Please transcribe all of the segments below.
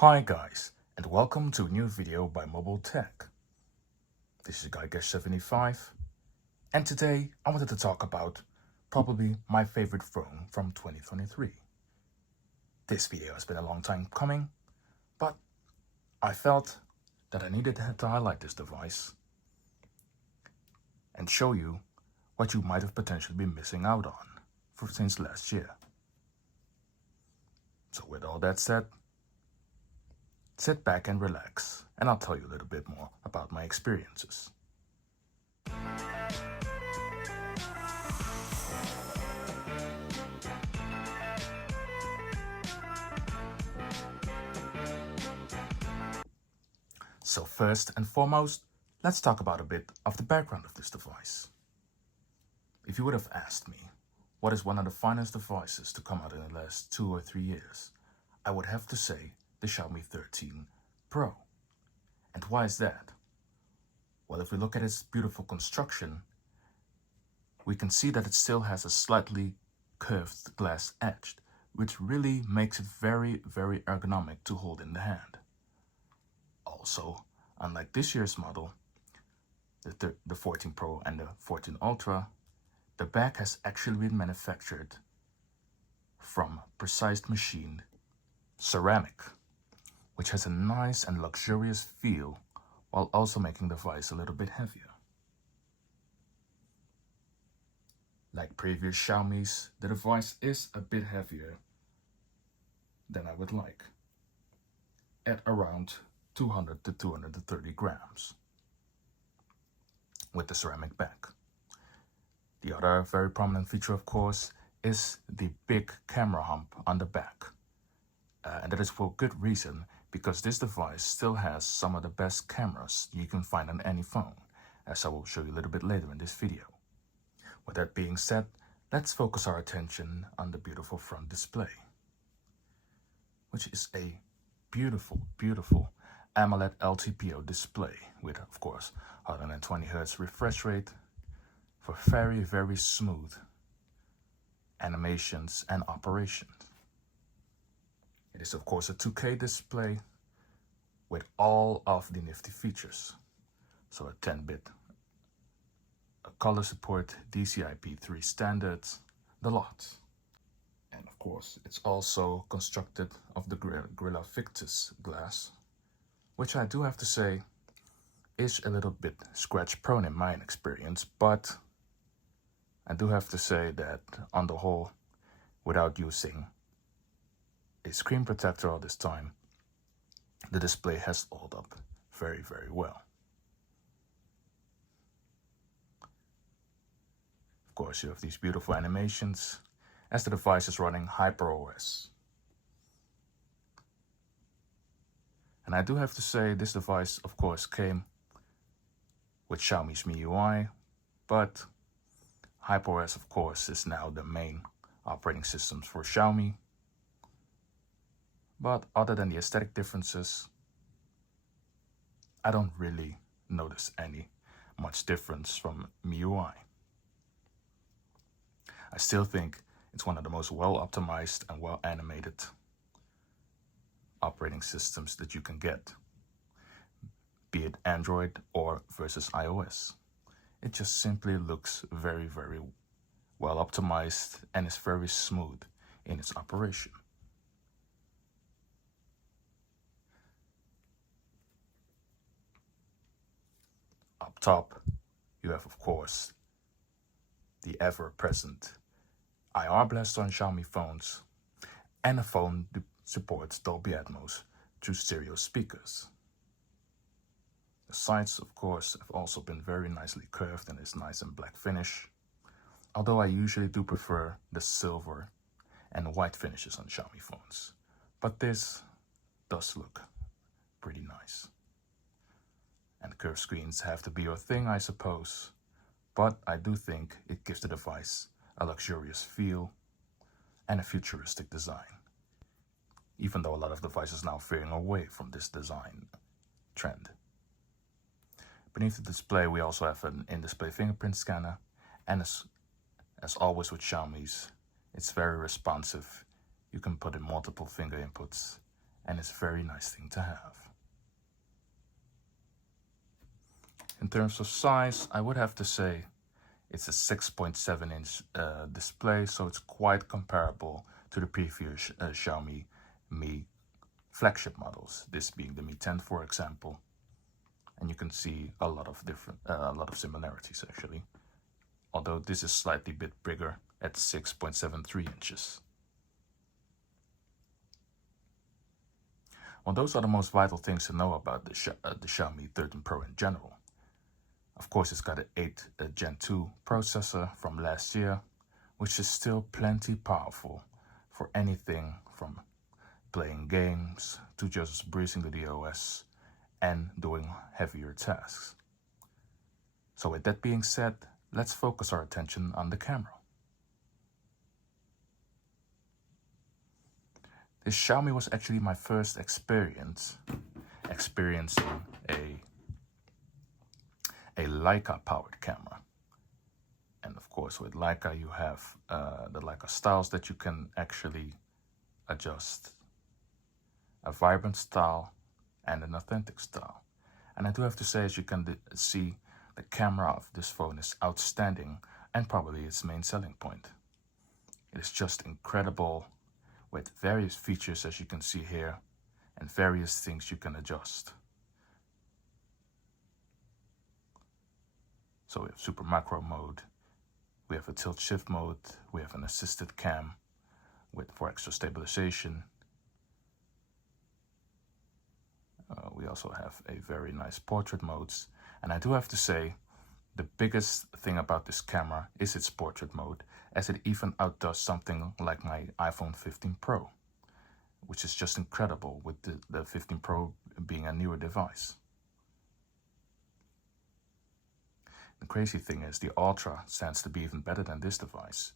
Hi guys, and welcome to a new video by Mobile Tech. This is GuyGuess75, and today I wanted to talk about probably my favorite phone from 2023. This video has been a long time coming, but I felt that I needed to highlight this device and show you what you might have potentially been missing out on since last year. So with all that said, sit back and relax, and I'll tell you a little bit more about my experiences. So first and foremost, let's talk about a bit of the background of this device. If you would have asked me, what is one of the finest devices to come out in the last 2 or 3 years, I would have to say the Xiaomi 13 Pro. And why is that? Well, if we look at its beautiful construction, we can see that it still has a slightly curved glass edge, which really makes it very, very ergonomic to hold in the hand. Also, unlike this year's model, the 14 Pro and the 14 Ultra, the back has actually been manufactured from precise machined ceramic, which has a nice and luxurious feel while also making the device a little bit heavier. Like previous Xiaomi's, the device is a bit heavier than I would like, at around 200 to 230 grams with the ceramic back. The other very prominent feature, of course, is the big camera hump on the back. And that is for good reason, because this device still has some of the best cameras you can find on any phone, as I will show you a little bit later in this video. With that being said, let's focus our attention on the beautiful front display, which is a beautiful, beautiful AMOLED LTPO display with, of course, 120 Hz refresh rate for very, very smooth animations and operations. It is, of course, a 2K display with all of the nifty features. So a 10-bit color support, DCI-P3 standards, the lot. And of course, it's also constructed of the Gorilla Victus glass, which I do have to say is a little bit scratch prone in my experience, but I do have to say that on the whole, without using a screen protector all this time, the display has held up very, very well. Of course, you have these beautiful animations as the device is running HyperOS. And I do have to say this device, of course, came with Xiaomi's MIUI, but HyperOS, of course, is now the main operating systems for Xiaomi. But other than the aesthetic differences, I don't really notice any much difference from MIUI. I still think it's one of the most well-optimized and well-animated operating systems that you can get, be it Android or versus iOS. It just simply looks very, very well-optimized and is very smooth in its operation. Up top, you have, of course, the ever-present IR blaster on Xiaomi phones, and a phone that supports Dolby Atmos through stereo speakers. The sides, of course, have also been very nicely curved in this nice and black finish, although I usually do prefer the silver and white finishes on Xiaomi phones, but this does look pretty nice. And curved screens have to be your thing, I suppose, but I do think it gives the device a luxurious feel and a futuristic design, even though a lot of devices now veering away from this design trend. Beneath the display, we also have an in-display fingerprint scanner, and as always with Xiaomi's, it's very responsive. You can put in multiple finger inputs and it's a very nice thing to have. In terms of size, I would have to say it's a 6.7-inch display, so it's quite comparable to the previous Xiaomi Mi flagship models, this being the Mi 10, for example. And you can see a lot of similarities actually, although this is slightly bit bigger at 6.73 inches. Well, those are the most vital things to know about the Xiaomi 13 Pro in general. Of course, it's got an 8 Gen 2 processor from last year, which is still plenty powerful for anything from playing games to just breezing to the OS and doing heavier tasks. So with that being said, let's focus our attention on the camera. This Xiaomi was actually my first experiencing a Leica powered camera. And of course with Leica you have the Leica styles that you can actually adjust. A vibrant style and an authentic style. And I do have to say, as you can see, the camera of this phone is outstanding and probably its main selling point. It is just incredible with various features, as you can see here, and various things you can adjust. So we have super macro mode, we have a tilt shift mode, we have an assisted cam for extra stabilization. We also have a very nice portrait modes, and I do have to say the biggest thing about this camera is its portrait mode, as it even outdoes something like my iPhone 15 Pro, which is just incredible with the 15 Pro being a newer device. The crazy thing is the Ultra stands to be even better than this device,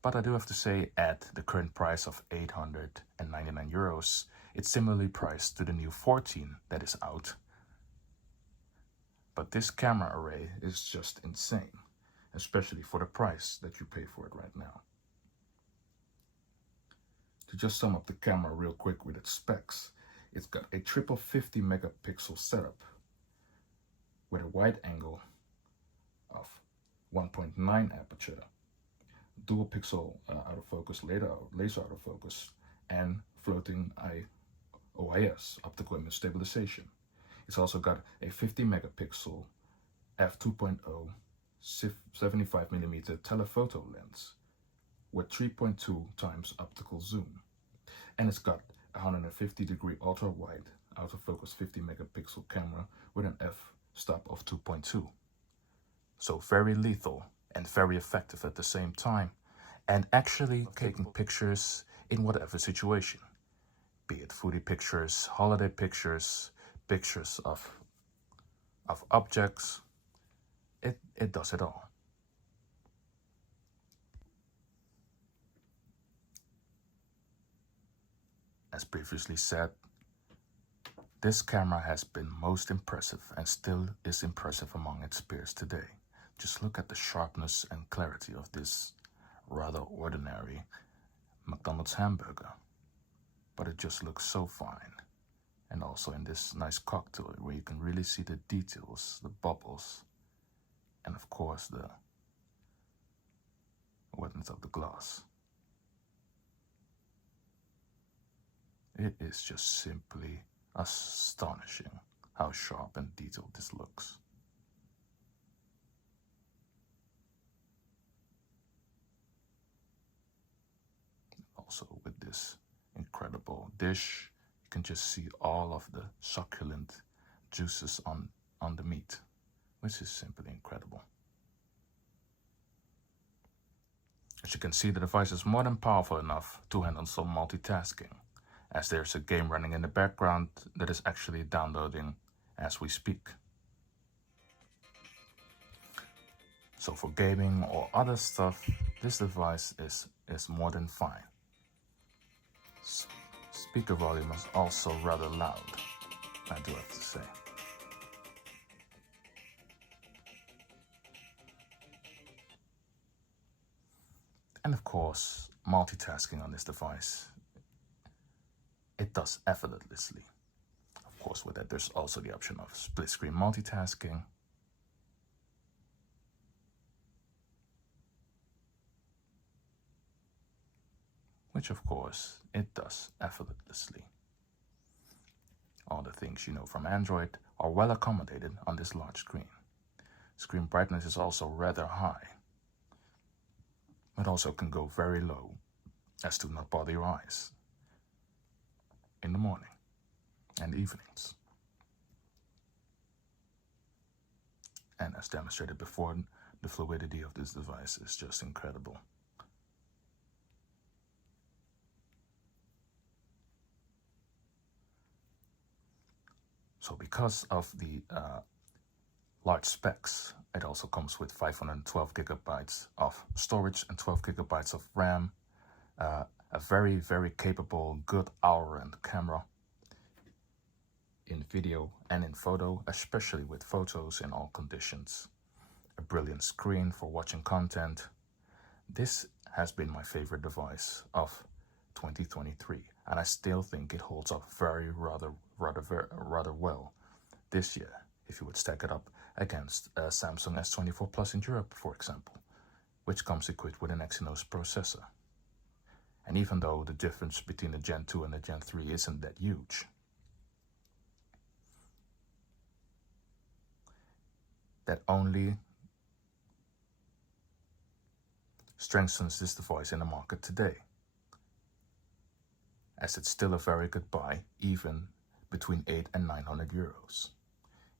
but I do have to say at the current price of 899 euros, it's similarly priced to the new 14 that is out. But this camera array is just insane, especially for the price that you pay for it right now. To just sum up the camera real quick with its specs, it's got a triple 50 megapixel setup with a wide angle of 1.9 aperture, dual pixel autofocus, laser autofocus, and floating OIS, optical image stabilization. It's also got a 50 megapixel f2.0 75mm telephoto lens with 3.2 times optical zoom. And it's got a 150-degree ultra-wide autofocus 50 megapixel camera with an f-stop of 2.2. So very lethal and very effective at the same time, and actually taking pictures in whatever situation. Be it foodie pictures, holiday pictures, pictures of objects, it does it all. As previously said, this camera has been most impressive and still is impressive among its peers today. Just look at the sharpness and clarity of this rather ordinary McDonald's hamburger. But it just looks so fine. And also in this nice cocktail where you can really see the details, the bubbles, and of course the wetness of the glass. It is just simply astonishing how sharp and detailed this looks. Also with this incredible dish, you can just see all of the succulent juices on the meat, which is simply incredible. As you can see, the device is more than powerful enough to handle some multitasking, as there's a game running in the background that is actually downloading as we speak. So for gaming or other stuff, this device is more than fine. Speaker volume is also rather loud, I do have to say. And of course, multitasking on this device it does effortlessly. Of course, with that, there's also the option of split screen multitasking. Which, of course, it does effortlessly. All the things you know from Android are well accommodated on this large screen. Screen brightness is also rather high. It also can go very low as to not bother your eyes in the morning and evenings. And as demonstrated before, the fluidity of this device is just incredible. So because of the large specs, it also comes with 512 gigabytes of storage and 12 gigabytes of RAM, a very, very capable, good hour-end camera in video and in photo, especially with photos in all conditions, a brilliant screen for watching content. This has been my favorite device of 2023, and I still think it holds up rather well this year, if you would stack it up against a Samsung S24 Plus in Europe, for example, which comes equipped with an Exynos processor. And even though the difference between the Gen 2 and the Gen 3 isn't that huge, that only strengthens this device in the market today, as it's still a very good buy, even between 800 and 900 euros.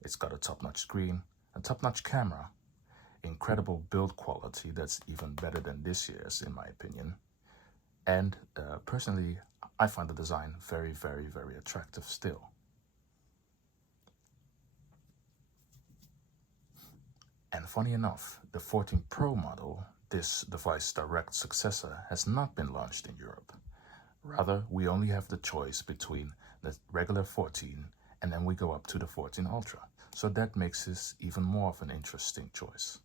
It's got a top-notch screen, a top-notch camera, incredible build quality that's even better than this year's, in my opinion. And personally, I find the design very, very, very attractive still. And funny enough, the 14 Pro model, this device's direct successor, has not been launched in Europe. Rather, we only have the choice between the regular 14 and then we go up to the 14 Ultra. So that makes this even more of an interesting choice.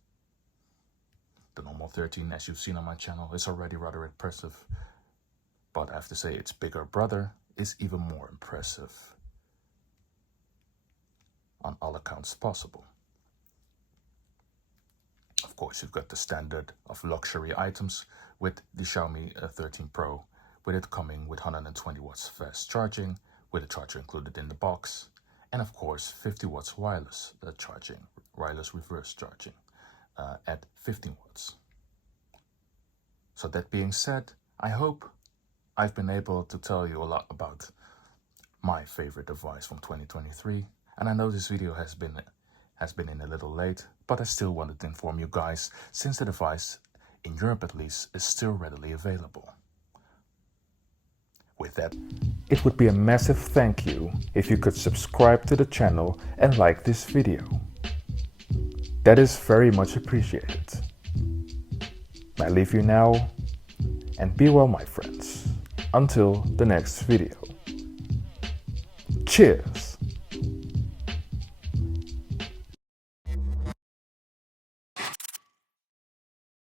The normal 13, as you've seen on my channel, is already rather impressive. But I have to say its bigger brother is even more impressive on all accounts possible. Of course, you've got the standard of luxury items with the Xiaomi 13 Pro, with it coming with 120 watts fast charging, with a charger included in the box, and of course 50 watts wireless charging, wireless reverse charging at 15 watts. So that being said, I hope I've been able to tell you a lot about my favorite device from 2023, and I know this video has been in a little late, but I still wanted to inform you guys, since the device, in Europe at least, is still readily available. With that, it would be a massive thank you if you could subscribe to the channel and like this video. That is very much appreciated. I leave you now, and be well, my friends. Until the next video. Cheers!